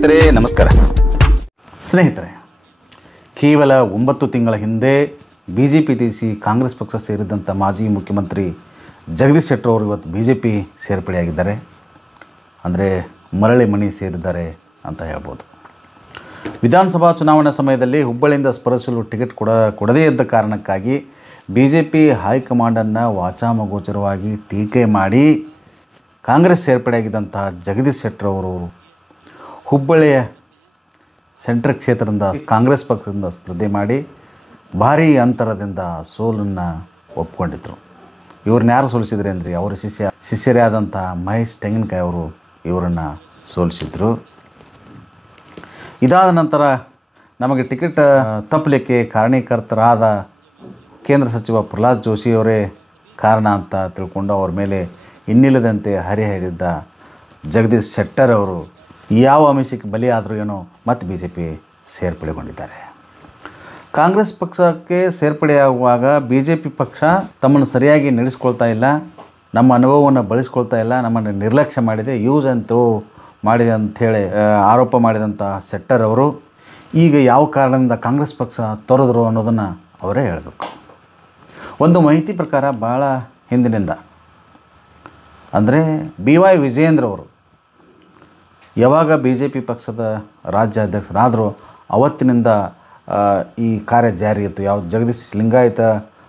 ಸ್ನೇಹಿತರೆ ನಮಸ್ಕಾರ. ಸ್ನೇಹಿತರೆ, ಕೇವಲ 9 ತಿಂಗಳ ಹಿಂದೆ BJP ತೀಸಿ ಕಾಂಗ್ರೆಸ್ ಪಕ್ಷ ಸೇರಿದಂಥ ಮಾಜಿ ಮುಖ್ಯಮಂತ್ರಿ ಜಗದೀಶ್ ಶೆಟ್ಟರ್ ಅವರು ಇವತ್ತು BJP ಸೇರ್ಪಡೆಯಾಗಿದ್ದಾರೆ. ಅಂದರೆ ಮರಳಿ ಮಣಿ ಸೇರಿದ್ದಾರೆ ಅಂತ ಹೇಳ್ಬೋದು. ವಿಧಾನಸಭಾ ಚುನಾವಣಾ ಸಮಯದಲ್ಲಿ ಹುಬ್ಬಳ್ಳಿಯಿಂದ ಸ್ಪರ್ಧಿಸಲು ಟಿಕೆಟ್ ಕೊಡದೇ ಇದ್ದ ಕಾರಣಕ್ಕಾಗಿ BJP ಹೈಕಮಾಂಡನ್ನು ವಾಚಾಮಗೋಚರವಾಗಿ ಟೀಕೆ ಮಾಡಿ ಕಾಂಗ್ರೆಸ್ ಸೇರ್ಪಡೆಯಾಗಿದ್ದಂತಹ ಜಗದೀಶ್ ಶೆಟ್ಟರ್ ಅವರು ಹುಬ್ಬಳ್ಳಿಯ ಸೆಂಟ್ರಲ್ ಕ್ಷೇತ್ರದಿಂದ ಕಾಂಗ್ರೆಸ್ ಪಕ್ಷದಿಂದ ಸ್ಪರ್ಧೆ ಮಾಡಿ ಭಾರೀ ಅಂತರದಿಂದ ಸೋಲನ್ನು ಒಪ್ಕೊಂಡಿದ್ದರು. ಇವ್ರನ್ನ ಯಾರು ಸೋಲಿಸಿದ್ರಿ ಅಂದರೆ ಅವರ ಶಿಷ್ಯರೇ ಆದಂಥ ಮಹೇಶ್ ತೆಂಗಿನಕಾಯಿ ಅವರು ಇವರನ್ನು ಸೋಲಿಸಿದರು. ಇದಾದ ನಂತರ ನಮಗೆ ಟಿಕೆಟ್ ತಪ್ಪಲಿಕ್ಕೆ ಕಾರಣೀಕರ್ತರಾದ ಕೇಂದ್ರ ಸಚಿವ ಪ್ರಹ್ಲಾದ್ ಜೋಶಿಯವರೇ ಕಾರಣ ಅಂತ ತಿಳ್ಕೊಂಡು ಅವ್ರ ಮೇಲೆ ಇನ್ನಿಲ್ಲದಂತೆ ಹರಿಹರಿದಿದ್ದ ಜಗದೀಶ್ ಶೆಟ್ಟರ್ ಅವರು ಯಾವ ಆಮಿಷಕ್ಕೆ ಬಲಿಯಾದರೂ ಏನೋ ಮತ್ತೆ BJP ಸೇರ್ಪಡೆಗೊಂಡಿದ್ದಾರೆ. ಕಾಂಗ್ರೆಸ್ ಪಕ್ಷಕ್ಕೆ ಸೇರ್ಪಡೆಯಾಗುವಾಗ BJP ಪಕ್ಷ ತಮ್ಮನ್ನು ಸರಿಯಾಗಿ ನಡೆಸ್ಕೊಳ್ತಾ ಇಲ್ಲ, ನಮ್ಮ ಅನುಭವವನ್ನು ಬಳಸ್ಕೊಳ್ತಾ ಇಲ್ಲ, ನಮ್ಮನ್ನು ನಿರ್ಲಕ್ಷ್ಯ ಮಾಡಿದೆ, ಯೂಸ್ ಅಂತೂ ಮಾಡಿದೆ ಅಂಥೇಳಿ ಆರೋಪ ಮಾಡಿದಂಥ ಶೆಟ್ಟರ್ ಅವರು ಈಗ ಯಾವ ಕಾರಣದಿಂದ ಕಾಂಗ್ರೆಸ್ ಪಕ್ಷ ತೊರೆದರು ಅನ್ನೋದನ್ನು ಅವರೇ ಹೇಳಬೇಕು. ಒಂದು ಮಾಹಿತಿ ಪ್ರಕಾರ ಭಾಳ ಹಿಂದಿನಿಂದ ಅಂದರೆ BY ವಿಜಯೇಂದ್ರ ಅವರು ಯಾವಾಗ BJP ಪಕ್ಷದ ರಾಜ್ಯ ಅಧ್ಯಕ್ಷರಾದರೂ ಅವತ್ತಿನಿಂದ ಈ ಕಾರ್ಯ ಜಾರಿ ಇತ್ತು. ಯಾವ ಜಗದೀಶ್ ಲಿಂಗಾಯತ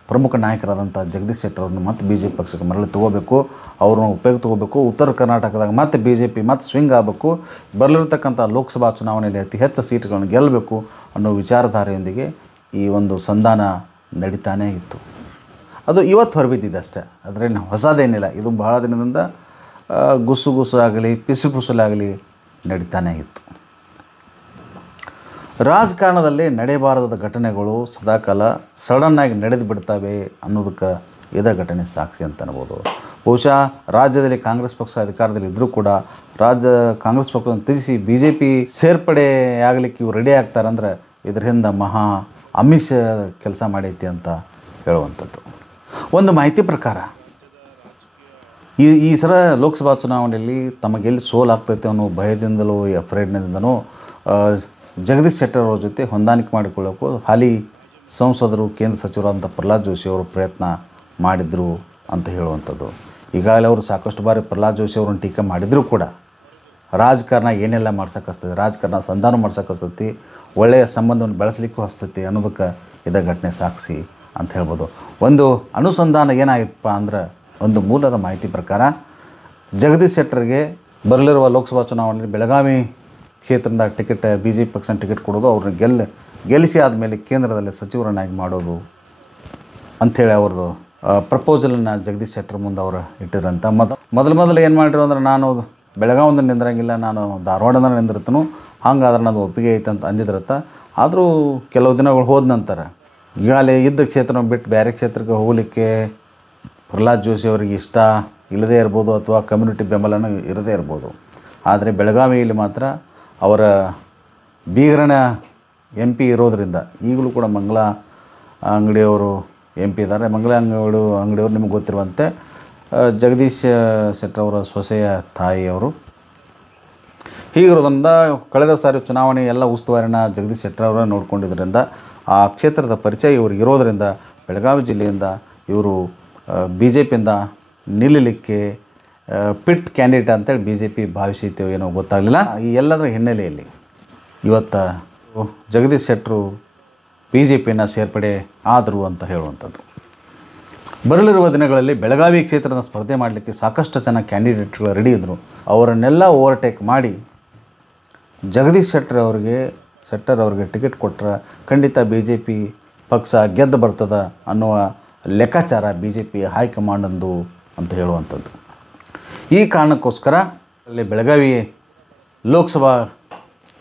ಪ್ರಮುಖ ನಾಯಕರಾದಂಥ ಜಗದೀಶ್ ಶೆಟ್ಟರ್ ಅವ್ರನ್ನ ಮತ್ತೆ BJP ಪಕ್ಷಕ್ಕೆ ಮರಳಿ ತೊಗೋಬೇಕು, ಅವ್ರನ್ನ ಉಪಯೋಗ ತೊಗೋಬೇಕು, ಉತ್ತರ ಕರ್ನಾಟಕದಾಗ ಮತ್ತೆ BJP ಮತ್ತೆ ಸ್ವಿಂಗ್ ಆಗಬೇಕು, ಬರಲಿರ್ತಕ್ಕಂಥ ಲೋಕಸಭಾ ಚುನಾವಣೆಯಲ್ಲಿ ಅತಿ ಹೆಚ್ಚು ಸೀಟ್ಗಳನ್ನು ಗೆಲ್ಲಬೇಕು ಅನ್ನೋ ವಿಚಾರಧಾರೆಯೊಂದಿಗೆ ಈ ಒಂದು ಸಂಧಾನ ನಡೀತಾನೇ ಇತ್ತು. ಅದು ಇವತ್ತು ಹೊರಬಿದ್ದಿದೆ ಅಷ್ಟೇ, ಅದರೇನು ಹೊಸದೇನಿಲ್ಲ. ಇದು ಬಹಳ ದಿನದಿಂದ ಗುಸು ಆಗಲಿ ಪಿಸುಲಾಗಲಿ ನಡೀತಾನೇ ಇತ್ತು. ರಾಜಕಾರಣದಲ್ಲಿ ನಡೆಯಬಾರದ ಘಟನೆಗಳು ಸದಾಕಾಲ ಸಡನ್ನಾಗಿ ನಡೆದು ಬಿಡ್ತವೆ ಅನ್ನೋದಕ್ಕೆ ಇದೇ ಘಟನೆ ಸಾಕ್ಷಿ ಅಂತ ಅನ್ಬೋದು. ಬಹುಶಃ ರಾಜ್ಯದಲ್ಲಿ ಕಾಂಗ್ರೆಸ್ ಪಕ್ಷ ಅಧಿಕಾರದಲ್ಲಿ ಇದ್ದರೂ ಕೂಡ ಕಾಂಗ್ರೆಸ್ ಪಕ್ಷವನ್ನು ತ್ಯಜಿಸಿ BJP ಸೇರ್ಪಡೆಯಾಗಲಿಕ್ಕೆ ಇವು ರೆಡಿ ಆಗ್ತಾರಂದ್ರೆ ಇದ್ರ ಹಿಂದೆ ಮಹಾ ಅಮಿಷ ಕೆಲಸ ಮಾಡೈತಿ ಅಂತ ಹೇಳುವಂಥದ್ದು. ಒಂದು ಮಾಹಿತಿ ಪ್ರಕಾರ ಈ ಸಲ ಲೋಕಸಭಾ ಚುನಾವಣೆಯಲ್ಲಿ ತಮಗೆಲ್ಲಿ ಸೋಲಾಗ್ತೈತೆ ಅನ್ನೋ ಭಯದಿಂದಲೂ ಅಫ್ರೇಡ್ನಿಂದನೂ ಜಗದೀಶ್ ಶೆಟ್ಟರ್ ಅವ್ರ ಜೊತೆ ಹೊಂದಾಣಿಕೆ ಮಾಡಿಕೊಳ್ಳೋಕ್ಕೂ ಹಾಲಿ ಸಂಸದರು ಕೇಂದ್ರ ಸಚಿವರಾದಂಥ ಪ್ರಹ್ಲಾದ್ ಜೋಶಿ ಅವರು ಪ್ರಯತ್ನ ಮಾಡಿದರು ಅಂತ ಹೇಳುವಂಥದ್ದು. ಈಗಾಗಲೇ ಅವರು ಸಾಕಷ್ಟು ಬಾರಿ ಪ್ರಹ್ಲಾದ್ ಜೋಶಿ ಅವ್ರನ್ನ ಟೀಕೆ ಮಾಡಿದರೂ ಕೂಡ ರಾಜಕಾರಣ ಏನೆಲ್ಲ ಮಾಡ್ಸೋಕ್ಕಸ್ತೈತಿ, ರಾಜಕಾರಣ ಸಂಧಾನ ಮಾಡ್ಸೋಕ್ಕಸ್ತೈತಿ, ಒಳ್ಳೆಯ ಸಂಬಂಧವನ್ನು ಬೆಳೆಸಲಿಕ್ಕೂ ಹಸ್ತೈತಿ ಅನ್ನೋದಕ್ಕೆ ಇದೇ ಘಟನೆ ಸಾಕ್ಷಿ ಅಂತ ಹೇಳ್ಬೋದು. ಒಂದು ಅನುಸಂಧಾನ ಏನಾಗಿತ್ತಪ್ಪ ಅಂದ್ರೆ, ಒಂದು ಮೂಲದ ಮಾಹಿತಿ ಪ್ರಕಾರ ಜಗದೀಶ್ ಶೆಟ್ಟರ್ಗೆ ಬರಲಿರುವ ಲೋಕಸಭಾ ಚುನಾವಣೆಯಲ್ಲಿ ಬೆಳಗಾವಿ ಕ್ಷೇತ್ರದಿಂದ ಟಿಕೆಟ್ BJP ಪಕ್ಷ ಟಿಕೆಟ್ ಕೊಡೋದು, ಅವ್ರನ್ನ ಗೆಲ್ಲಿಸಿ ಆದಮೇಲೆ ಕೇಂದ್ರದಲ್ಲಿ ಸಚಿವರನ್ನಾಗಿ ಮಾಡೋದು ಅಂಥೇಳಿ ಅವ್ರದ್ದು ಪ್ರಪೋಸಲನ್ನು ಜಗದೀಶ್ ಶೆಟ್ಟರ್ ಮುಂದೆ ಅವರು ಇಟ್ಟಿರಂತ. ಮೊದಲು ಏನು ಮಾಡಿರು ಅಂದ್ರೆ, ನಾನು ಬೆಳಗಾವಿಯಿಂದ ನಿಂದ್ರಂಗಿಲ್ಲ, ನಾನು ಧಾರವಾಡದಿಂದ ನಿಂದಿರ್ತನು, ಹಂಗಾದ್ರೆ ನಾನು ಒಪ್ಪಿಗೆ ಐತೆ ಅಂತ ಅಂದಿದ್ರತ್ತ. ಆದರೂ ಕೆಲವು ದಿನಗಳು ಹೋದ ನಂತರ ಈಗಾಗಲೇ ಇದ್ದ ಕ್ಷೇತ್ರ ಬಿಟ್ಟು ಬೇರೆ ಕ್ಷೇತ್ರಕ್ಕೆ ಹೋಗಲಿಕ್ಕೆ ಪ್ರಹ್ಲಾದ್ ಜೋಶಿ ಅವರಿಗೆ ಇಷ್ಟ ಇಲ್ಲದೇ ಇರ್ಬೋದು, ಅಥವಾ ಕಮ್ಯುನಿಟಿ ಬೆಂಬಲನೂ ಇರದೇ ಇರ್ಬೋದು. ಆದರೆ ಬೆಳಗಾವಿಯಲ್ಲಿ ಮಾತ್ರ ಅವರ ಬೀಗರಣ MP ಇರೋದರಿಂದ ಈಗಲೂ ಕೂಡ ಮಂಗಳ ಅಂಗಡಿಯವರು MP ಇದ್ದಾರೆ. ಮಂಗಳ ಅಂಗಡಿಯವರು ನಿಮಗೆ ಗೊತ್ತಿರುವಂತೆ ಜಗದೀಶ್ ಶೆಟ್ಟರ್ ಅವರ ಸೊಸೆಯ ತಾಯಿಯವರು. ಹೀಗಿರೋದ್ರಿಂದ ಕಳೆದ ಸಾರಿ ಚುನಾವಣೆ ಎಲ್ಲ ಉಸ್ತುವಾರಿನ ಜಗದೀಶ್ ಶೆಟ್ಟರ್ ಅವರೇ ನೋಡ್ಕೊಂಡಿದ್ದರಿಂದ ಆ ಕ್ಷೇತ್ರದ ಪರಿಚಯ ಇವ್ರಿಗೆ ಇರೋದರಿಂದ ಬೆಳಗಾವಿ ಜಿಲ್ಲೆಯಿಂದ ಇವರು BJPಯಿಂದ ನಿಲ್ಲಲಿಕ್ಕೆ ಪಿಟ್ ಕ್ಯಾಂಡಿಡೇಟ್ ಅಂತೇಳಿ BJP ಭಾವಿಸಿತ್ತು, ಏನೋ ಗೊತ್ತಾಗಲಿಲ್ಲ. ಈ ಎಲ್ಲದರ ಹಿನ್ನೆಲೆಯಲ್ಲಿ ಇವತ್ತು ಜಗದೀಶ್ ಶೆಟ್ಟರು BJPಯನ್ನು ಸೇರ್ಪಡೆ ಆದರು ಅಂತ ಹೇಳುವಂಥದ್ದು. ಬರಲಿರುವ ದಿನಗಳಲ್ಲಿ ಬೆಳಗಾವಿ ಕ್ಷೇತ್ರದ ಸ್ಪರ್ಧೆ ಮಾಡಲಿಕ್ಕೆ ಸಾಕಷ್ಟು ಜನ ಕ್ಯಾಂಡಿಡೇಟ್ಗಳು ರೆಡಿ ಇದ್ದರು. ಅವರನ್ನೆಲ್ಲ ಓವರ್ಟೇಕ್ ಮಾಡಿ ಜಗದೀಶ್ ಶೆಟ್ಟರ್ ಅವ್ರಿಗೆ ಟಿಕೆಟ್ ಕೊಟ್ಟರೆ ಖಂಡಿತ BJP ಪಕ್ಷ ಗೆದ್ದು ಬರ್ತದ ಅನ್ನುವ ಲೆಕ್ಕಾಚಾರ BJP ಹೈಕಮಾಂಡಂದು ಅಂತ ಹೇಳುವಂಥದ್ದು. ಈ ಕಾರಣಕ್ಕೋಸ್ಕರ ಅಲ್ಲಿ ಬೆಳಗಾವಿ ಲೋಕಸಭಾ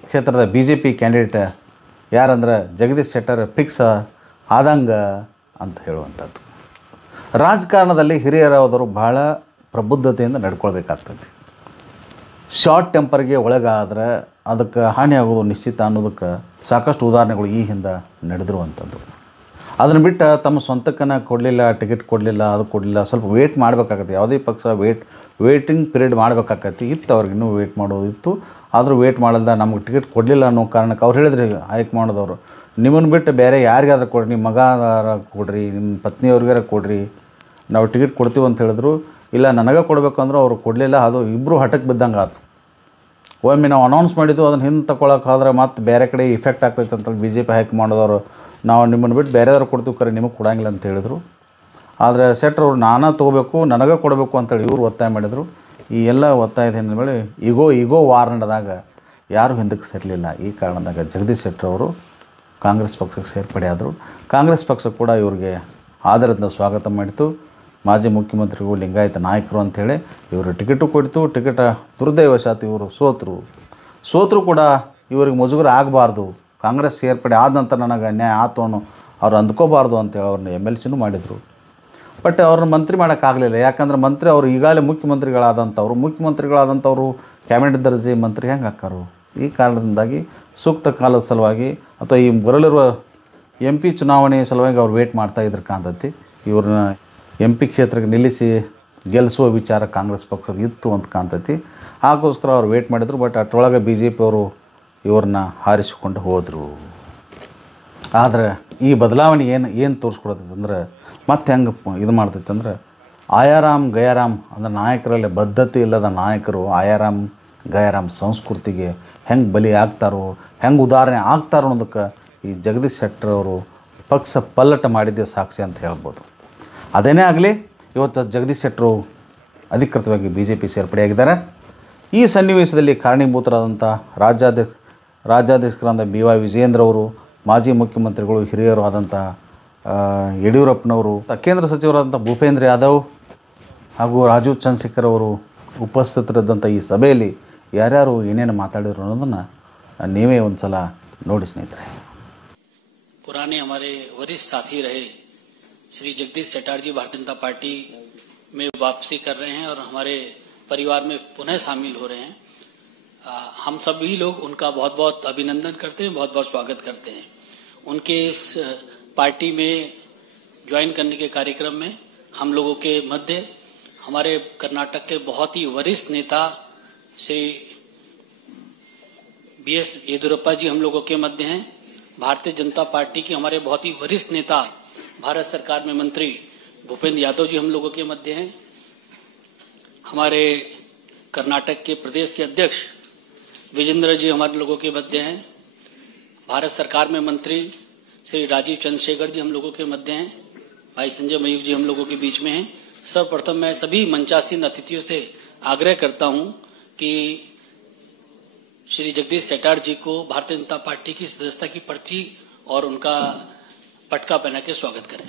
ಕ್ಷೇತ್ರದ BJP ಕ್ಯಾಂಡಿಡೇಟ್ ಯಾರಂದ್ರೆ ಜಗದೀಶ್ ಶೆಟ್ಟರ್ ಫಿಕ್ಸ್ ಆದಂಗ ಅಂತ ಹೇಳುವಂಥದ್ದು. ರಾಜಕಾರಣದಲ್ಲಿ ಹಿರಿಯರಾದವರು ಭಾಳ ಪ್ರಬುದ್ಧತೆಯಿಂದ ನಡ್ಕೊಳ್ಬೇಕಾಗ್ತದೆ. ಶಾರ್ಟ್ ಟೆಂಪರ್ಗೆ ಒಳಗಾದರೆ ಅದಕ್ಕೆ ಹಾನಿಯಾಗೋದು ನಿಶ್ಚಿತ ಅನ್ನೋದಕ್ಕೆ ಸಾಕಷ್ಟು ಉದಾಹರಣೆಗಳು ಈ ಹಿಂದೆ ನಡೆದಿರುವಂಥದ್ದು. ಅದನ್ನು ಬಿಟ್ಟು ತಮ್ಮ ಸ್ವಂತಕ್ಕನ್ನು ಕೊಡಲಿಲ್ಲ, ಟಿಕೆಟ್ ಕೊಡಲಿಲ್ಲ, ಅದು ಕೊಡಲಿಲ್ಲ, ಸ್ವಲ್ಪ ವೇಟ್ ಮಾಡಬೇಕಾಗತ್ತೆ. ಯಾವುದೇ ಪಕ್ಷ ವೇಟಿಂಗ್ ಪೀರಿಯಡ್ ಮಾಡಬೇಕಾಕತಿ ಇತ್ತು, ಅವ್ರಿಗೆ ಇನ್ನೂ ವೇಟ್ ಮಾಡೋದಿತ್ತು. ಆದರೂ ವೇಟ್ ಮಾಡಲ್ದ ನಮ್ಗೆ ಟಿಕೆಟ್ ಕೊಡಲಿಲ್ಲ ಅನ್ನೋ ಕಾರಣಕ್ಕೆ ಅವ್ರು ಹೇಳಿದ್ರಿ ಹೈಕಮಾಂಡ್ದವರು, ನಿಮ್ಮನ್ನು ಬಿಟ್ಟು ಬೇರೆ ಯಾರಿಗಾದ್ರೂ ಕೊಡ್ರಿ, ನಿಮ್ಮ ಮಗಾರ ಕೊಡ್ರಿ, ನಿಮ್ಮ ಪತ್ನಿಯವ್ರಿಗಾರ ಕೊಡ್ರಿ, ನಾವು ಟಿಕೆಟ್ ಕೊಡ್ತೀವಿ ಅಂತ ಹೇಳಿದ್ರು. ಇಲ್ಲ ನನಗೆ ಕೊಡಬೇಕಂದ್ರೆ ಅವರು ಕೊಡಲಿಲ್ಲ. ಅದು ಇಬ್ಬರು ಹಠಕ್ಕೆ ಬಿದ್ದಂಗೆ ಆಯ್ತು. ಒಮ್ಮೆ ನಾವು ಅನೌನ್ಸ್ ಮಾಡಿದ್ದು ಅದನ್ನು ಹಿಂದೆ ತಗೊಳಕ್ಕೆ ಹೋದ್ರೆ ಮತ್ತೆ ಬೇರೆ ಕಡೆ ಇಫೆಕ್ಟ್ ಆಗ್ತೈತೆ ಅಂತೇಳಿ BJP ಹೈಕಮಾಂಡ್ದವರು ನಾವು ನಿಮ್ಮನ್ನು ಬಿಟ್ಟು ಬೇರೆದವ್ರು ಕೊಡ್ತೀವಿ ಕರೆ ನಿಮಗೆ ಕೊಡಂಗಿಲ್ಲ ಅಂತ ಹೇಳಿದರು. ಆದರೆ ಶೆಟ್ಟರ್ ಅವರು ನಾನೇ ತೊಗೋಬೇಕು, ನನಗೆ ಕೊಡಬೇಕು ಅಂತೇಳಿ ಇವರು ಒತ್ತಾಯ ಮಾಡಿದರು. ಈ ಎಲ್ಲ ಒತ್ತಾಯದ ಹಿನ್ನೆಲೆ ಈಗೋ ವಾರ್ ನಡೆದಾಗ ಯಾರೂ ಹಿಂದಕ್ಕೆ ಸೇರಲಿಲ್ಲ. ಈ ಕಾರಣದಾಗ ಜಗದೀಶ್ ಶೆಟ್ಟರ್ ಅವರು ಕಾಂಗ್ರೆಸ್ ಪಕ್ಷಕ್ಕೆ ಸೇರ್ಪಡೆ ಆದರು. ಕಾಂಗ್ರೆಸ್ ಪಕ್ಷ ಕೂಡ ಇವರಿಗೆ ಆದರದಿಂದ ಸ್ವಾಗತ ಮಾಡಿತು. ಮಾಜಿ ಮುಖ್ಯಮಂತ್ರಿಗಳು ಲಿಂಗಾಯತ ನಾಯಕರು ಅಂಥೇಳಿ ಇವರು ಟಿಕೆಟು ಕೊಡ್ತು. ಟಿಕೆಟ್ ದುರ್ದೈವಶಾತ್ ಇವರು ಸೋತರು ಕೂಡ ಇವ್ರಿಗೆ ಮುಜುಗರ ಆಗಬಾರ್ದು, ಕಾಂಗ್ರೆಸ್ ಸೇರ್ಪಡೆ ಆದ ನಂತರ ನನಗೆ ಅನ್ಯಾಯ ಆತು ಅನ್ನೋ ಅವ್ರು ಅಂದ್ಕೋಬಾರ್ದು ಅಂತೇಳಿ ಅವ್ರನ್ನ MLCನೂ ಮಾಡಿದರು. ಬಟ್ ಅವ್ರನ್ನ ಮಂತ್ರಿ ಮಾಡೋಕ್ಕಾಗಲಿಲ್ಲ. ಯಾಕಂದ್ರೆ ಮಂತ್ರಿ ಅವರು ಈಗಾಗಲೇ ಮುಖ್ಯಮಂತ್ರಿಗಳಾದಂಥವ್ರು ಕ್ಯಾಬಿನೆಟ್ ದರ್ಜೆ ಮಂತ್ರಿ ಹೆಂಗೆ ಹಾಕಾರು? ಈ ಕಾರಣದಿಂದಾಗಿ ಸೂಕ್ತ ಕಾಲದ ಸಲುವಾಗಿ ಅಥವಾ ಈ ಬರಲಿರುವ MP ಚುನಾವಣೆ ಸಲುವಾಗಿ ಅವ್ರು ವೇಟ್ ಮಾಡ್ತಾಯಿದ್ರು ಕಾಂತತಿ. ಇವ್ರನ್ನ MP ಕ್ಷೇತ್ರಕ್ಕೆ ನಿಲ್ಲಿಸಿ ಗೆಲ್ಲಿಸುವ ವಿಚಾರ ಕಾಂಗ್ರೆಸ್ ಪಕ್ಷದ ಇತ್ತು ಅಂತ ಕಾಂತತಿ. ಹಾಗೋಸ್ಕರ ಅವ್ರು ವೇಟ್ ಮಾಡಿದರು. ಬಟ್ ಅಷ್ಟರೊಳಗೆ BJP ಅವರು ಇವ್ರನ್ನ ಹಾರಿಸಿಕೊಂಡು ಹೋದರು. ಆದರೆ ಈ ಬದಲಾವಣೆ ಏನು ತೋರಿಸ್ಕೊಡ್ತೈತೆ ಅಂದ್ರೆ ಮತ್ತೆ ಹೆಂಗೆ ಇದು ಮಾಡ್ತೈತೆ ಅಂದ್ರೆ ಆಯಾರಾಮ್ ಗಯಾರಾಮ್ ಅಂದರೆ ನಾಯಕರಲ್ಲಿ ಬದ್ಧತೆ ಇಲ್ಲದ ನಾಯಕರು ಆಯಾರಾಮ್ ಗಯಾರಾಮ್ ಸಂಸ್ಕೃತಿಗೆ ಹೆಂಗೆ ಬಲಿ ಆಗ್ತಾರೋ, ಹೆಂಗೆ ಉದಾಹರಣೆ ಆಗ್ತಾರೋ ಅನ್ನೋದಕ್ಕೆ ಈ ಜಗದೀಶ್ ಶೆಟ್ಟರ್ ಅವರು ಪಕ್ಷ ಪಲ್ಲಟ ಮಾಡಿದ್ದೇ ಸಾಕ್ಷಿ ಅಂತ ಹೇಳ್ಬೋದು. ಅದೇನೇ ಆಗಲಿ, ಇವತ್ತು ಜಗದೀಶ್ ಶೆಟ್ಟರು ಅಧಿಕೃತವಾಗಿ BJP ಸೇರ್ಪಡೆಯಾಗಿದ್ದಾರೆ. ಈ ಸನ್ನಿವೇಶದಲ್ಲಿ ಕಾರಣೀಭೂತರಾದಂಥ ರಾಜ್ಯಾಧ್ಯಕ್ಷರಾದ BY ವಿಜಯೇಂದ್ರ ಅವರು, ಮಾಜಿ ಮುಖ್ಯಮಂತ್ರಿಗಳು ಹಿರಿಯರು ಆದಂಥ ಯಡಿಯೂರಪ್ಪನವರು, ಕೇಂದ್ರ ಸಚಿವರಾದಂಥ ಭೂಪೇಂದ್ರ ಯಾದವ್ ಹಾಗೂ ರಾಜೀವ್ ಚಂದ್ರಶೇಖರ್ ಅವರು ಉಪಸ್ಥಿತರಿದ್ದಂಥ ಈ ಸಭೆಯಲ್ಲಿ ಯಾರ್ಯಾರು ಏನೇನು ಮಾತಾಡಿದ್ರು ಅನ್ನೋದನ್ನು ನೀವೇ ಒಂದು ಸಲ ನೋಡಿ ಸ್ನೇಹಿತರೆ. पुराने हमारे वरिष्ठ साथी रहे श्री जगदीश शेट्टर जी भारतीय जनता पार्टी में वापसी कर रहे हैं और हमारे परिवार में पुनः शामिल हो रहे हैं. हम सभी लोग उनका बहुत बहुत अभिनंदन करते हैं, बहुत बहुत स्वागत करते हैं. उनके इस पार्टी में ज्वाइन करने के कार्यक्रम में हम लोगों के मध्य हमारे कर्नाटक के बहुत ही वरिष्ठ नेता श्री BS येदियुरप्पा जी हम लोगों के मध्य हैं. भारतीय जनता पार्टी के हमारे बहुत ही वरिष्ठ नेता भारत सरकार में मंत्री भूपेंद्र यादव जी हम लोगों के मध्य हैं. हमारे कर्नाटक के प्रदेश के अध्यक्ष विजेंद्र जी हमारे लोगों के मध्य हैं. भारत सरकार में मंत्री श्री राजीव चंद्रशेखर जी हम लोगों के मध्य हैं. भाई संजय मयूख जी हम लोगों के बीच में हैं. सर्वप्रथम मैं सभी मंचासीन अतिथियों से आग्रह करता हूं कि श्री जगदीश शेट्टर जी को भारतीय जनता पार्टी की सदस्यता की पर्ची और उनका पटका पहना के स्वागत करें.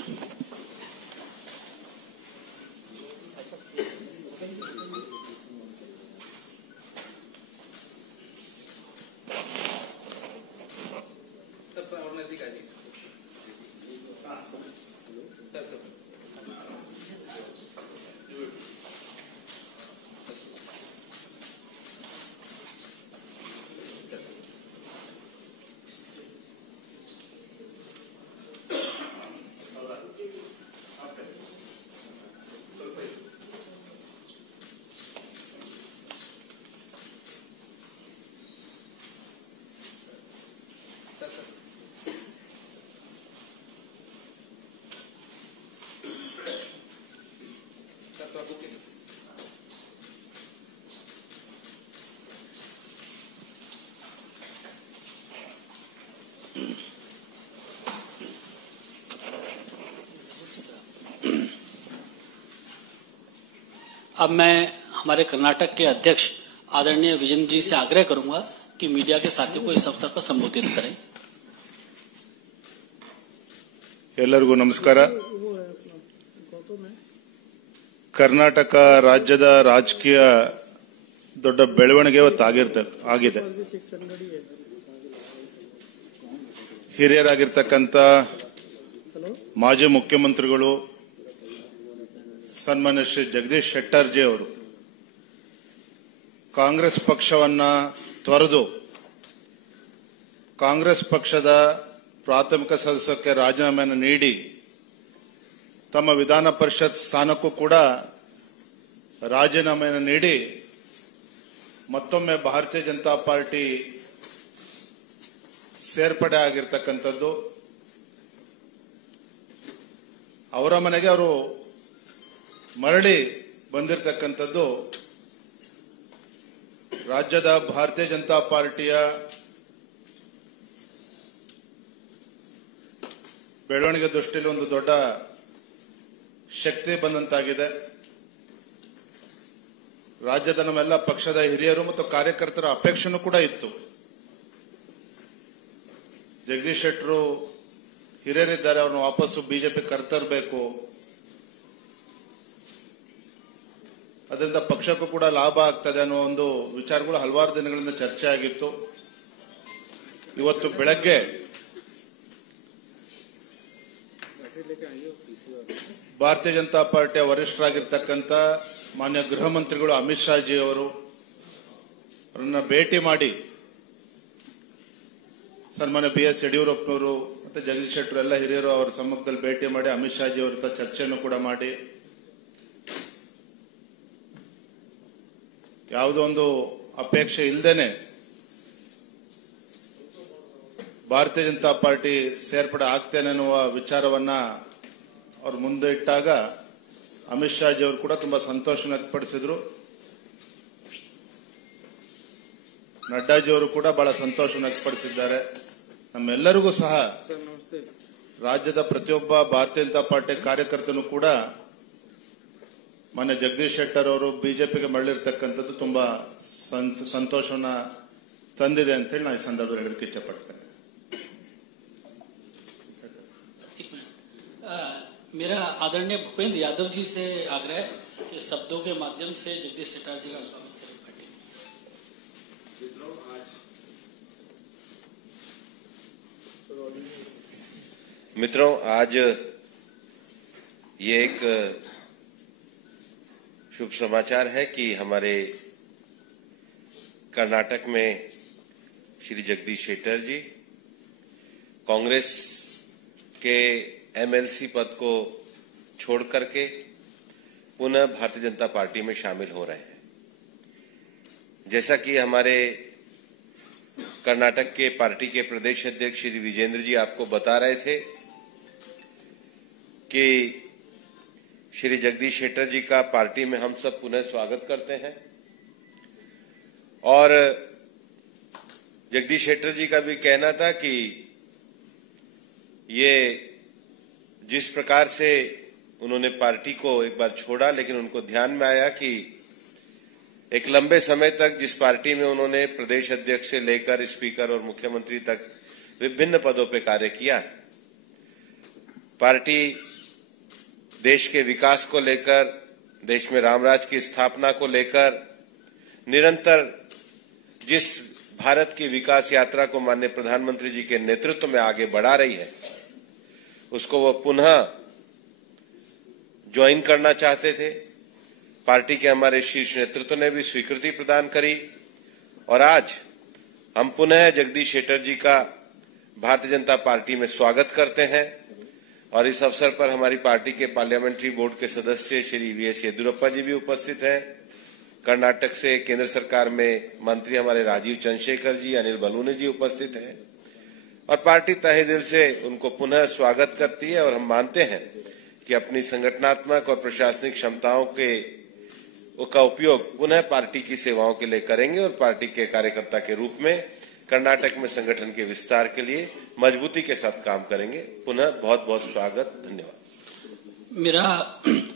अब मैं हमारे कर्नाटक के अध्यक्ष आदरणीय विजेंद्र जी से आग्रह करूंगा कि मीडिया के साथियों को इस अवसर पर संबोधित करें. ಎಲ್ಲರಿಗೂ ನಮಸ್ಕಾರ. ಕರ್ನಾಟಕ ರಾಜ್ಯದ ರಾಜಕೀಯ ದೊಡ್ಡ ಬೆಳವಣಿಗೆ ಆಗಿದೆ. ಹಿರಿಯರಾಗಿರ್ತಕ್ಕಂಥ ಮಾಜಿ ಮುಖ್ಯಮಂತ್ರಿಗಳು ಸನ್ಮಾನ್ಯ ಶ್ರೀ ಜಗದೀಶ್ ಶೆಟ್ಟರ್ ಜಿ ಅವರು ಕಾಂಗ್ರೆಸ್ ಪಕ್ಷವನ್ನ ತೊರೆದು ಕಾಂಗ್ರೆಸ್ ಪಕ್ಷದ ಪ್ರಾಥಮಿಕ ಸದಸ್ಯಕ್ಕೆ ರಾಜೀನಾಮೆಯನ್ನು ನೀಡಿ ತಮ್ಮ ವಿಧಾನ ಪರಿಷತ್ ಸ್ಥಾನಕ್ಕೂ ಕೂಡ ರಾಜೀನಾಮೆಯನ್ನು ನೀಡಿ ಮತ್ತೊಮ್ಮೆ ಭಾರತೀಯ ಜನತಾ ಪಾರ್ಟಿ ಸೇರ್ಪಡೆ ಆಗಿರ್ತಕ್ಕಂಥದ್ದು. ಅವರ ಮನೆಗೆ ಅವರು ಮರಳಿ ಬಂದಿರತಕ್ಕಂಥದ್ದು ರಾಜ್ಯದ ಭಾರತೀಯ ಜನತಾ ಪಾರ್ಟಿಯ ಬೆಳವಣಿಗೆ ದೃಷ್ಟಿಯಲ್ಲಿ ಒಂದು ದೊಡ್ಡ ಶಕ್ತಿ ಬಂದಂತಾಗಿದೆ. ರಾಜ್ಯದ ನಮ್ಮೆಲ್ಲ ಪಕ್ಷದ ಹಿರಿಯರು ಮತ್ತು ಕಾರ್ಯಕರ್ತರ ಅಪೇಕ್ಷೆನೂ ಕೂಡ ಇತ್ತು. ಜಗದೀಶ್ ಶೆಟ್ಟರು ಹಿರಿಯರಿದ್ದಾರೆ, ಅವ್ರನ್ನ ವಾಪಸ್ಸು ಬಿಜೆಪಿ ಕರ್ತರಬೇಕು, ಅದರಿಂದ ಪಕ್ಷಕ್ಕೂ ಕೂಡ ಲಾಭ ಆಗ್ತದೆ ಅನ್ನೋ ಒಂದು ವಿಚಾರಗಳು ಹಲವಾರು ದಿನಗಳಿಂದ ಚರ್ಚೆ ಆಗಿತ್ತು. ಇವತ್ತು ಬೆಳಗ್ಗೆ ಭಾರತೀಯ ಜನತಾ ಪಾರ್ಟಿಯ ವರಿಷ್ಠರಾಗಿರ್ತಕ್ಕಂಥ ಮಾನ್ಯ ಗೃಹ ಮಂತ್ರಿಗಳು ಅಮಿತ್ ಶಾ ಜಿ ಅವರು ಅವರನ್ನ ಭೇಟಿ ಮಾಡಿ ಸನ್ಮಾನ್ಯ BS ಯಡಿಯೂರಪ್ಪನವರು ಮತ್ತೆ ಜಗದೀಶ್ ಶೆಟ್ಟರು ಎಲ್ಲ ಹಿರಿಯರು ಅವರ ಸಮ್ಮುಖದಲ್ಲಿ ಭೇಟಿ ಮಾಡಿ ಅಮಿತ್ ಶಾ ಜಿ ಅವರ ಚರ್ಚೆಯನ್ನು ಕೂಡ ಮಾಡಿ ಯಾವುದೋ ಒಂದು ಅಪೇಕ್ಷೆ ಇಲ್ಲದೇನೆ ಭಾರತೀಯ ಜನತಾ ಪಾರ್ಟಿ ಸೇರ್ಪಡೆ ಆಗ್ತೇನೆ ಅನ್ನುವ ವಿಚಾರವನ್ನ ಅವ್ರ ಮುಂದೆ ಇಟ್ಟಾಗ ಅಮಿತ್ ಶಾ ಜಿ ಅವರು ಕೂಡ ತುಂಬಾ ಸಂತೋಷ ವ್ಯಕ್ತಪಡಿಸಿದ್ರು. ನಡ್ಡಾಜಿ ಅವರು ಕೂಡ ಬಹಳ ಸಂತೋಷ ವ್ಯಕ್ತಪಡಿಸಿದ್ದಾರೆ. ನಮ್ಮೆಲ್ಲರಿಗೂ ಸಹ ರಾಜ್ಯದ ಪ್ರತಿಯೊಬ್ಬ ಭಾರತೀಯ ಜನತಾ ಪಾರ್ಟಿ ಕಾರ್ಯಕರ್ತನು ಕೂಡ ಮಾನ್ಯ ಜಗದೀಶ್ ಶೆಟ್ಟರ್ ಅವರು ಬಿಜೆಪಿಗೆ ಮರಳಿರ್ತಕ್ಕಂಥದ್ದು ತುಂಬಾ ಸಂತೋಷವನ್ನ ತಂದಿದೆ ಅಂತ ಹೇಳಿ ನಾನು ಈ ಸಂದರ್ಭದಲ್ಲಿ ಹೇಳಲಿಕ್ಕೆ ಇಚ್ಛೆಪಡ್ತೇನೆ. मेरा आदरणीय भूपेंद्र यादव जी से आग्रह कि शब्दों के माध्यम से जगदीश शेट्टर जी का स्वागत करें। मित्रों, आज ये एक शुभ समाचार है कि हमारे कर्नाटक में श्री जगदीश शेट्टर जी कांग्रेस के MLC पद को छोड़ करके पुनः भारतीय जनता पार्टी में शामिल हो रहे हैं। जैसा कि हमारे कर्नाटक के पार्टी के प्रदेश अध्यक्ष श्री विजेंद्र जी आपको बता रहे थे कि श्री जगदीश शेट्टर जी का पार्टी में हम सब पुनः स्वागत करते हैं और जगदीश शेट्टर जी का भी कहना था कि ये जिस प्रकार से उन्होंने पार्टी को एक बार छोड़ा, लेकिन उनको ध्यान में आया कि एक लंबे समय तक जिस पार्टी में उन्होंने प्रदेश अध्यक्ष से लेकर स्पीकर और मुख्यमंत्री तक विभिन्न पदों पर कार्य किया, पार्टी देश के विकास को लेकर, देश में रामराज की स्थापना को लेकर निरंतर जिस भारत की विकास यात्रा को माननीय प्रधानमंत्री जी के नेतृत्व में आगे बढ़ा रही है, उसको वो पुनः ज्वाइन करना चाहते थे। पार्टी के हमारे शीर्ष नेतृत्व ने भी स्वीकृति प्रदान करी और आज हम पुनः जगदीश शेट्टर जी का भारतीय जनता पार्टी में स्वागत करते हैं। और इस अवसर पर हमारी पार्टी के पार्लियामेंट्री बोर्ड के सदस्य श्री VS येदियुरप्पा जी भी उपस्थित हैं। कर्नाटक से केंद्र सरकार में मंत्री हमारे राजीव चंद्रशेखर जी, अनिल बलूनी जी उपस्थित हैं और पार्टी तहे दिल से उनको पुनः स्वागत करती है। और हम मानते हैं कि अपनी संगठनात्मक और प्रशासनिक क्षमताओं का उपयोग पुनः पार्टी की सेवाओं के लिए करेंगे और पार्टी के कार्यकर्ता के रूप में कर्नाटक में संगठन के विस्तार के लिए मजबूती के साथ काम करेंगे। पुनः बहुत बहुत स्वागत, धन्यवाद। मेरा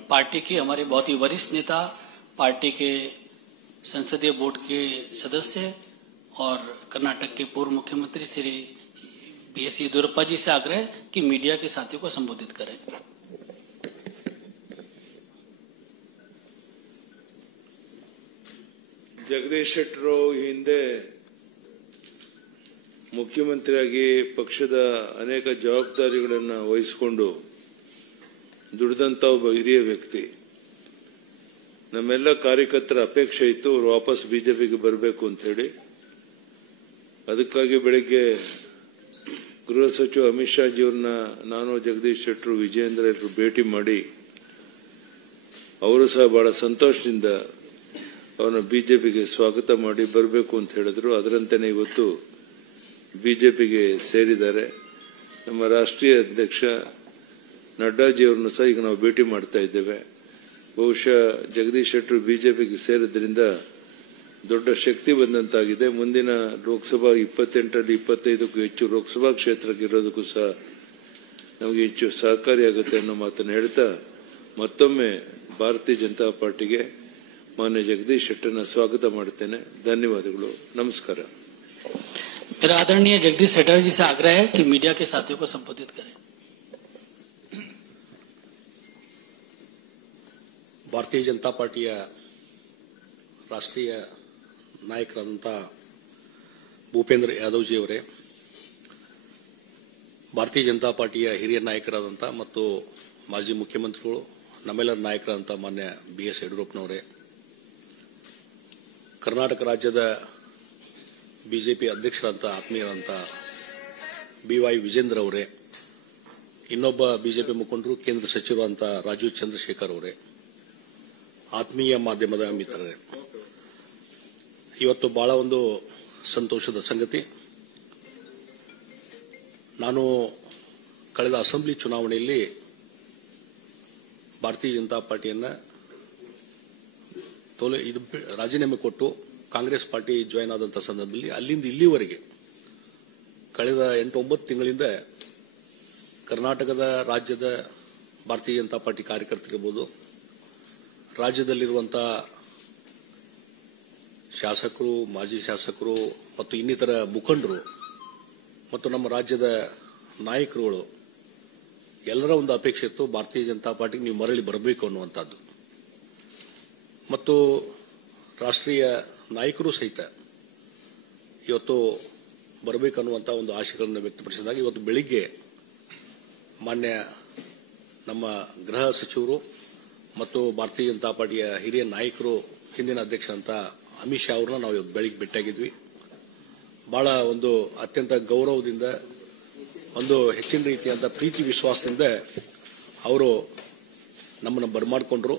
पार्टी के हमारे बहुत ही वरिष्ठ नेता, पार्टी के संसदीय बोर्ड के सदस्य और कर्नाटक के पूर्व मुख्यमंत्री श्री BS येदियुरप्पा जी से आग्रह कि मीडिया के साथियों को संबोधित करें। ಜಗದೀಶ್ ಶೆಟ್ಟರು ಹಿಂದೆ ಮುಖ್ಯಮಂತ್ರಿಯಾಗಿ ಪಕ್ಷದ ಅನೇಕ ಜವಾಬ್ದಾರಿಗಳನ್ನು ವಹಿಸಿಕೊಂಡು ದುಡಿದಂತ ಒಬ್ಬ ಹಿರಿಯ ವ್ಯಕ್ತಿ. ನಮ್ಮೆಲ್ಲ ಕಾರ್ಯಕರ್ತರ ಅಪೇಕ್ಷೆ ಇತ್ತು ಅವರು ವಾಪಸ್ ಬಿಜೆಪಿಗೆ ಬರಬೇಕು ಅಂತ ಹೇಳಿ. ಅದಕ್ಕಾಗಿ ಬೆಳಿಗ್ಗೆ ಗೃಹ ಸಚಿವ ಅಮಿತ್ ಶಾ ಜಿಯವ್ರನ್ನ ನಾನು, ಜಗದೀಶ್ ಶೆಟ್ಟರು, ವಿಜೇಂದ್ರ ಎಲ್ಲರೂ ಭೇಟಿ ಮಾಡಿ ಅವರು ಸಹ ಬಹಳ ಸಂತೋಷದಿಂದ ಅವರನ್ನು ಬಿಜೆಪಿಗೆ ಸ್ವಾಗತ ಮಾಡಿ ಬರಬೇಕು ಅಂತ ಹೇಳಿದ್ರು. ಅದರಂತೆಯೇ ಇವತ್ತು ಬಿಜೆಪಿಗೆ ಸೇರಿದ್ದಾರೆ. ನಮ್ಮ ರಾಷ್ಟ್ರೀಯ ಅಧ್ಯಕ್ಷ ನಡ್ಡಾಜಿಯವರನ್ನು ಸಹ ಈಗ ನಾವು ಭೇಟಿ ಮಾಡ್ತಾ ಇದ್ದೇವೆ. ಬಹುಶಃ ಜಗದೀಶ್ ಶೆಟ್ಟರ್ ಬಿಜೆಪಿಗೆ ಸೇರಿದ್ರಿಂದ ದೊಡ್ಡ ಶಕ್ತಿ ಬಂದಂತಾಗಿದೆ. ಮುಂದಿನ ಲೋಕಸಭಾ 28ರಲ್ಲಿ 25ಕ್ಕೂ ಹೆಚ್ಚು ಲೋಕಸಭಾ ಕ್ಷೇತ್ರಕ್ಕೆ ಇರೋದಕ್ಕೂ ಸಹ ನಮಗೆ ಹೆಚ್ಚು ಸಹಕಾರಿಯಾಗುತ್ತೆ ಅನ್ನೋ ಮಾತನ್ನು ಹೇಳ್ತಾ ಮತ್ತೊಮ್ಮೆ ಭಾರತೀಯ ಜನತಾ ಪಾರ್ಟಿಗೆ ಮಾನ್ಯ जगदीश शेट्टर स्वागत ಮಾಡುತ್ತೇನೆ. ಧನ್ಯವಾದಗಳು. ನಮಸ್ಕಾರ. मेरा आदरणीय जगदीश शेट्टर जी से आग्रह है कि मीडिया के साथियों को संबोधित करें. ಭಾರತೀಯ ಜನತಾ ಪಾರ್ಟಿಯ ರಾಷ್ಟ್ರೀಯ ನಾಯಕರಾದಂಥ ಭೂಪೇಂದ್ರ ಯಾದವ್ ಜಿ ಅವರೇ, ಭಾರತೀಯ ಜನತಾ ಪಾರ್ಟಿಯ ಹಿರಿಯ ನಾಯಕರಾದಂಥ ಮತ್ತು ಮಾಜಿ ಮುಖ್ಯಮಂತ್ರಿಗಳು, ನಮ್ಮೆಲ್ಲರ ನಾಯಕರಾದಂಥ ಮಾನ್ಯ BS ಯಡಿಯೂರಪ್ಪನವರೇ, ಕರ್ನಾಟಕ ರಾಜ್ಯದ ಬಿಜೆಪಿ ಅಧ್ಯಕ್ಷರಾದಂಥ ಆತ್ಮೀಯರಾದಂಥ BY ವಿಜೇಂದ್ರ ಅವರೇ, ಇನ್ನೊಬ್ಬ ಬಿಜೆಪಿ ಮುಖಂಡರು ಕೇಂದ್ರ ಸಚಿವರಾದಂಥ ರಾಜೀವ್ ಚಂದ್ರಶೇಖರ್ ಅವರೇ, ಆತ್ಮೀಯ ಮಾಧ್ಯಮದ ಮಿತ್ರರೇ, ಇವತ್ತು ಬಹಳ ಒಂದು ಸಂತೋಷದ ಸಂಗತಿ. ನಾನು ಕಳೆದ ಅಸೆಂಬ್ಲಿ ಚುನಾವಣೆಯಲ್ಲಿ ಭಾರತೀಯ ಜನತಾ ಪಾರ್ಟಿಯನ್ನು ರಾಜೀನಾಮೆ ಕೊಟ್ಟು ಕಾಂಗ್ರೆಸ್ ಪಾರ್ಟಿ ಜಾಯಿನ್ ಆದಂಥ ಸಂದರ್ಭದಲ್ಲಿ ಅಲ್ಲಿಂದ ಇಲ್ಲಿವರೆಗೆ ಕಳೆದ 8-9 ತಿಂಗಳಿಂದ ಕರ್ನಾಟಕದ ರಾಜ್ಯದ ಭಾರತೀಯ ಜನತಾ ಪಾರ್ಟಿ ಕಾರ್ಯಕರ್ತರಿರ್ಬೋದು, ರಾಜ್ಯದಲ್ಲಿರುವಂಥ ಶಾಸಕರು, ಮಾಜಿ ಶಾಸಕರು ಮತ್ತು ಇನ್ನಿತರ ಮುಖಂಡರು ಮತ್ತು ನಮ್ಮ ರಾಜ್ಯದ ನಾಯಕರುಗಳು ಎಲ್ಲರ ಒಂದು ಅಪೇಕ್ಷೆ ಇತ್ತು, ಭಾರತೀಯ ಜನತಾ ಪಾರ್ಟಿಗೆ ನೀವು ಮರಳಿ ಬರಬೇಕು ಅನ್ನುವಂಥದ್ದು. ಮತ್ತು ರಾಷ್ಟ್ರೀಯ ನಾಯಕರು ಸಹಿತ ಇವತ್ತು ಬರಬೇಕನ್ನುವಂಥ ಒಂದು ಆಶೆಗಳನ್ನು ವ್ಯಕ್ತಪಡಿಸಿದಾಗ ಇವತ್ತು ಬೆಳಿಗ್ಗೆ ಮಾನ್ಯ ನಮ್ಮ ಗೃಹ ಸಚಿವರು ಮತ್ತು ಭಾರತೀಯ ಜನತಾ ಪಾರ್ಟಿಯ ಹಿರಿಯ ನಾಯಕರು, ಹಿಂದಿನ ಅಧ್ಯಕ್ಷ ಅಂತ ಅಮಿತ್ ಶಾ ಅವರನ್ನ ನಾವು ಇವತ್ತು ಬೆಳಿಗ್ಗೆ ಭೇಟಿಯಾಗಿದ್ವಿ. ಬಹಳ ಒಂದು ಅತ್ಯಂತ ಗೌರವದಿಂದ, ಒಂದು ಹೆಚ್ಚಿನ ರೀತಿಯಾದ ಪ್ರೀತಿ ವಿಶ್ವಾಸದಿಂದ ಅವರು ನಮ್ಮನ್ನು ಬರಮಾಡಿಕೊಂಡ್ರು.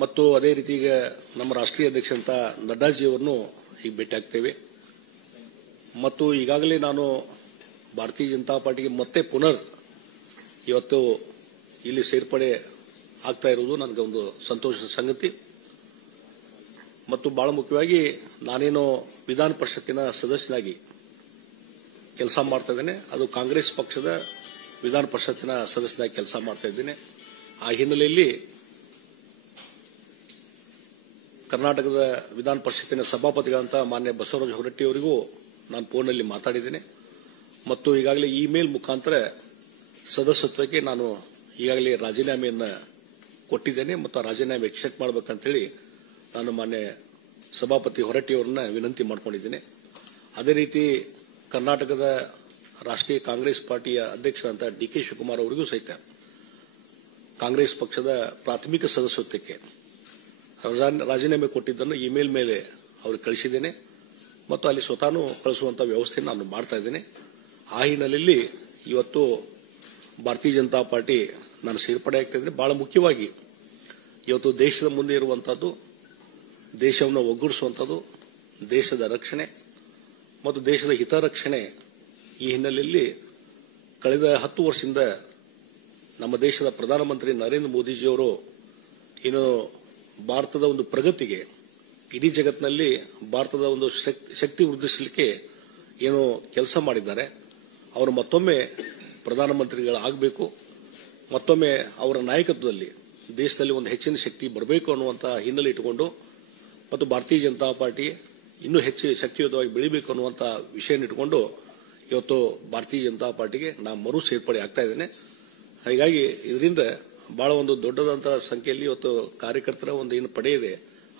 ಮತ್ತು ಅದೇ ರೀತಿ ಈಗ ನಮ್ಮ ರಾಷ್ಟ್ರೀಯ ಅಧ್ಯಕ್ಷ ಅಂತ ನಡ್ಡಾಜಿಯವರನ್ನು ಈಗ ಭೇಟಿಯಾಗ್ತೇವೆ. ಮತ್ತು ಈಗಾಗಲೇ ನಾನು ಭಾರತೀಯ ಜನತಾ ಪಾರ್ಟಿಗೆ ಮತ್ತೆ ಪುನರ್ ಇವತ್ತು ಇಲ್ಲಿ ಸೇರ್ಪಡೆ ಆಗ್ತಾ ಇರುವುದು ನನಗೆ ಒಂದು ಸಂತೋಷದ ಸಂಗತಿ. ಮತ್ತು ಬಹಳ ಮುಖ್ಯವಾಗಿ ನಾನೇನು ವಿಧಾನ ಪರಿಷತ್ತಿನ ಸದಸ್ಯನಾಗಿ ಕೆಲಸ ಮಾಡ್ತಾ ಇದ್ದೇನೆ, ಅದು ಕಾಂಗ್ರೆಸ್ ಪಕ್ಷದ ವಿಧಾನ ಪರಿಷತ್ತಿನ ಸದಸ್ಯನಾಗಿ ಕೆಲಸ ಮಾಡ್ತಾ ಇದ್ದೇನೆ. ಆ ಹಿನ್ನೆಲೆಯಲ್ಲಿ ಕರ್ನಾಟಕದ ವಿಧಾನ ಪರಿಷತ್ತಿನ ಸಭಾಪತಿಗಳಂತ ಮಾನ್ಯ ಬಸವರಾಜ ಹೊರಟ್ಟಿ ಅವರಿಗೂ ನಾನು ಫೋನ್ನಲ್ಲಿ ಮಾತಾಡಿದ್ದೇನೆ. ಮತ್ತು ಈಗಾಗಲೇ ಇಮೇಲ್ ಮುಖಾಂತರ ಸದಸ್ಯತ್ವಕ್ಕೆ ನಾನು ಈಗಾಗಲೇ ರಾಜೀನಾಮೆಯನ್ನು ಕೊಟ್ಟಿದ್ದೇನೆ ಮತ್ತು ಆ ರಾಜೀನಾಮೆ ಎಕ್ಸೆಪ್ಟ್ ಮಾಡಬೇಕಂತೇಳಿ ನಾನು ಮಾನ್ಯ ಸಭಾಪತಿ ಹೊರಟ್ಟಿ ಅವರನ್ನ ವಿನಂತಿ ಮಾಡಿಕೊಂಡಿದ್ದೇನೆ. ಅದೇ ರೀತಿ ಕರ್ನಾಟಕದ ರಾಷ್ಟ್ರೀಯ ಕಾಂಗ್ರೆಸ್ ಪಾರ್ಟಿಯ ಅಧ್ಯಕ್ಷರಾದಂಥ DK ಶಿವಕುಮಾರ್ ಅವರಿಗೂ ಸಹಿತ ಕಾಂಗ್ರೆಸ್ ಪಕ್ಷದ ಪ್ರಾಥಮಿಕ ಸದಸ್ಯತ್ವಕ್ಕೆ ರಾಜೀನಾಮೆ ಕೊಟ್ಟಿದ್ದನ್ನು ಇಮೇಲ್ ಮೇಲೆ ಅವ್ರಿಗೆ ಕಳಿಸಿದ್ದೇನೆ ಮತ್ತು ಅಲ್ಲಿ ಸ್ವತಃ ಕಳಿಸುವಂಥ ವ್ಯವಸ್ಥೆಯನ್ನು ನಾನು ಮಾಡ್ತಾ ಇದ್ದೇನೆ. ಆ ಹಿನ್ನೆಲೆಯಲ್ಲಿ ಇವತ್ತು ಭಾರತೀಯ ಜನತಾ ಪಾರ್ಟಿ ನಾನು ಸೇರ್ಪಡೆ ಆಗ್ತಾ ಇದ್ದೇನೆ. ಬಹಳ ಮುಖ್ಯವಾಗಿ ಇವತ್ತು ದೇಶದ ಮುಂದೆ ಇರುವಂಥದ್ದು, ದೇಶವನ್ನು ಒಗ್ಗೂಡಿಸುವಂಥದ್ದು, ದೇಶದ ರಕ್ಷಣೆ ಮತ್ತು ದೇಶದ ಹಿತರಕ್ಷಣೆ. ಈ ಹಿನ್ನೆಲೆಯಲ್ಲಿ ಕಳೆದ 10 ವರ್ಷದಿಂದ ನಮ್ಮ ದೇಶದ ಪ್ರಧಾನಮಂತ್ರಿ ನರೇಂದ್ರ ಮೋದಿಜಿಯವರು ಏನು ಭಾರತದ ಒಂದು ಪ್ರಗತಿಗೆ, ಇಡೀ ಜಗತ್ತಿನಲ್ಲಿ ಭಾರತದ ಒಂದು ಶಕ್ತಿ ವೃದ್ಧಿಸಲಿಕ್ಕೆ ಏನು ಕೆಲಸ ಮಾಡಿದ್ದಾರೆ, ಅವರು ಮತ್ತೊಮ್ಮೆ ಪ್ರಧಾನಮಂತ್ರಿಗಳಾಗಬೇಕು, ಮತ್ತೊಮ್ಮೆ ಅವರ ನಾಯಕತ್ವದಲ್ಲಿ ದೇಶದಲ್ಲಿ ಒಂದು ಹೆಚ್ಚಿನ ಶಕ್ತಿ ಬರಬೇಕು ಅನ್ನುವಂಥ ಹಿನ್ನೆಲೆ ಇಟ್ಟುಕೊಂಡು ಮತ್ತು ಭಾರತೀಯ ಜನತಾ ಪಾರ್ಟಿ ಇನ್ನೂ ಹೆಚ್ಚು ಶಕ್ತಿಯುತವಾಗಿ ಬೆಳಿಬೇಕು ಅನ್ನುವಂಥ ವಿಷಯ ಇಟ್ಟುಕೊಂಡು ಇವತ್ತು ಭಾರತೀಯ ಜನತಾ ಪಾರ್ಟಿಗೆ ನಾನು ಮರು ಸೇರ್ಪಡೆ ಆಗ್ತಾ ಇದ್ದೇನೆ. ಹೀಗಾಗಿ ಇದರಿಂದ ಬಹಳ ಒಂದು ದೊಡ್ಡದಂತಹ ಸಂಖ್ಯೆಯಲ್ಲಿ ಇವತ್ತು ಕಾರ್ಯಕರ್ತರ ಒಂದು ಏನು ಪಡೆ ಇದೆ,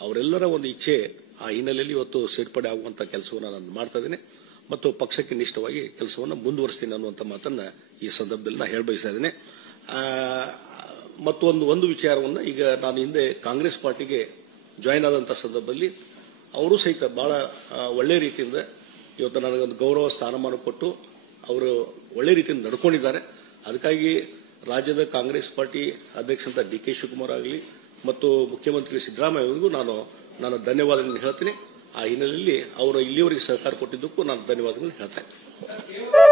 ಅವರೆಲ್ಲರ ಒಂದು ಇಚ್ಛೆ, ಆ ಹಿನ್ನೆಲೆಯಲ್ಲಿ ಇವತ್ತು ಸೇರ್ಪಡೆ ಆಗುವಂಥ ಕೆಲಸವನ್ನು ನಾನು ಮಾಡ್ತಾ ಇದ್ದೇನೆ ಮತ್ತು ಪಕ್ಷಕ್ಕೆ ನಿಷ್ಠವಾಗಿ ಕೆಲಸವನ್ನು ಮುಂದುವರಿಸ್ತೀನಿ ಅನ್ನುವಂಥ ಮಾತನ್ನು ಈ ಸಂದರ್ಭದಲ್ಲಿ ನಾನು ಹೇಳಬಯಸ್ತಾ ಇದ್ದೇನೆ. ಮತ್ತು ಒಂದು ವಿಚಾರವನ್ನು, ಈಗ ನಾನು ಹಿಂದೆ ಕಾಂಗ್ರೆಸ್ ಪಾರ್ಟಿಗೆ ಜಾಯಿನ್ ಆದಂಥ ಸಂದರ್ಭದಲ್ಲಿ ಅವರು ಸಹಿತ ಬಹಳ ಒಳ್ಳೆ ರೀತಿಯಿಂದ ಇವತ್ತು ನನಗೊಂದು ಗೌರವ ಸ್ಥಾನಮಾನ ಕೊಟ್ಟು ಅವರು ಒಳ್ಳೆ ರೀತಿಯಿಂದ ನಡ್ಕೊಂಡಿದ್ದಾರೆ. ಅದಕ್ಕಾಗಿ ರಾಜ್ಯದ ಕಾಂಗ್ರೆಸ್ ಪಾರ್ಟಿ ಅಧ್ಯಕ್ಷರಂತ ಡಿ.ಕೆ. ಶಿವಕುಮಾರ್ ಆಗಲಿ ಮತ್ತು ಮುಖ್ಯಮಂತ್ರಿ ಸಿದ್ದರಾಮಯ್ಯ ಅವರಿಗೂ ನಾನು ಧನ್ಯವಾದಗಳನ್ನು ಹೇಳ್ತೀನಿ. ಆ ಹಿನ್ನೆಲೆಯಲ್ಲಿ ಅವರು ಇಲ್ಲಿಯವರೆಗೆ ಸಹಕಾರ ಕೊಟ್ಟಿದ್ದಕ್ಕೂ ನಾನು ಧನ್ಯವಾದಗಳನ್ನು ಹೇಳ್ತಾ ಇದ್ದೀನಿ.